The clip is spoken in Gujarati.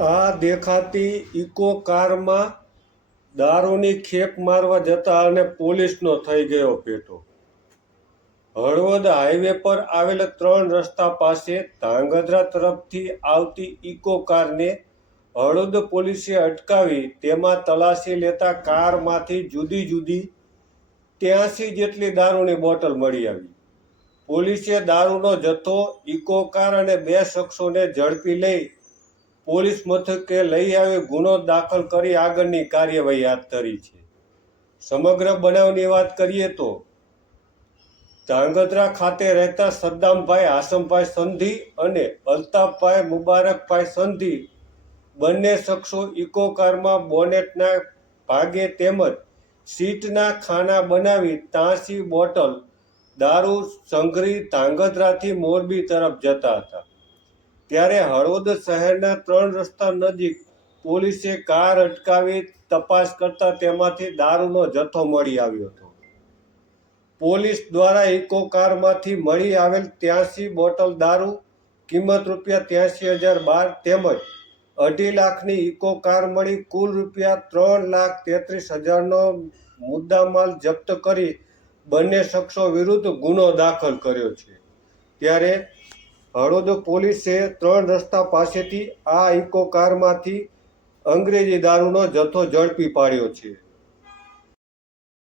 આ દેખાતી ઇકો કારમાં દારૂની ખેપ મારવા જતા અને પોલીસનો થઈ ગયો ભેટો। હળવદ હાઈવે પર આવેલ 3 રસ્તા પાસે ધાંગધ્રા તરફથી આવતી ઇકો કારને હળવદ પોલીસે અટકાવી તેમાં તલાશી લેતા કારમાંથી જુદી જુદી 83 જેટલી દારૂની બોટલ મળી આવી। પોલીસે દારૂનો જથ્થો, ઇકો કાર અને 2 શખ્સોને ઝડપી લઈ પોલીસ મથકે લઈ આવી ગુનો દાખલ કરી આગળની કાર્યવાહી હાથ ધરી છે। સમગ્ર બનાવની વાત કરીએ તો ધાંગધ્રા ખાતે રહેતા સદ્દામભાઈ હાસમભાઈ સંધી અને અલ્તાફભાઈ મુબારકભાઈ સંધી બંને શખ્સો ઇકો કારમાં બોનેટના ભાગે તેમજ સીટના ખાના બનાવી 83 બોટલ દારૂ સંઘરી ધાંગધ્રાથી મોરબી તરફ જતા હતા। ત્યારે હળવદ શહેરના 3 રસ્તા નજીક પોલીસે કાર અટકાવી તપાસ કરતા તેમાંથી દારૂનો જથ્થો મળી આવ્યો હતો। પોલીસ દ્વારા ઇકો કારમાંથી મળી આવેલ 83 બોટલ દારૂ કિંમત ₹83,012 તેમજ 2.5 લાખની ઇકો કાર મળી કુલ ₹3,33,000નો મુદ્દામાલ જપ્ત કરી બંને શખ્સો વિરુદ્ધ ગુનો દાખલ કર્યો છે। ત્યારે હળવદ પોલીસે 3 રસ્તા પાસેથી આ ઇકો કારમાંથી અંગ્રેજી દારૂનો જથ્થો ઝડપી પાડ્યો છે।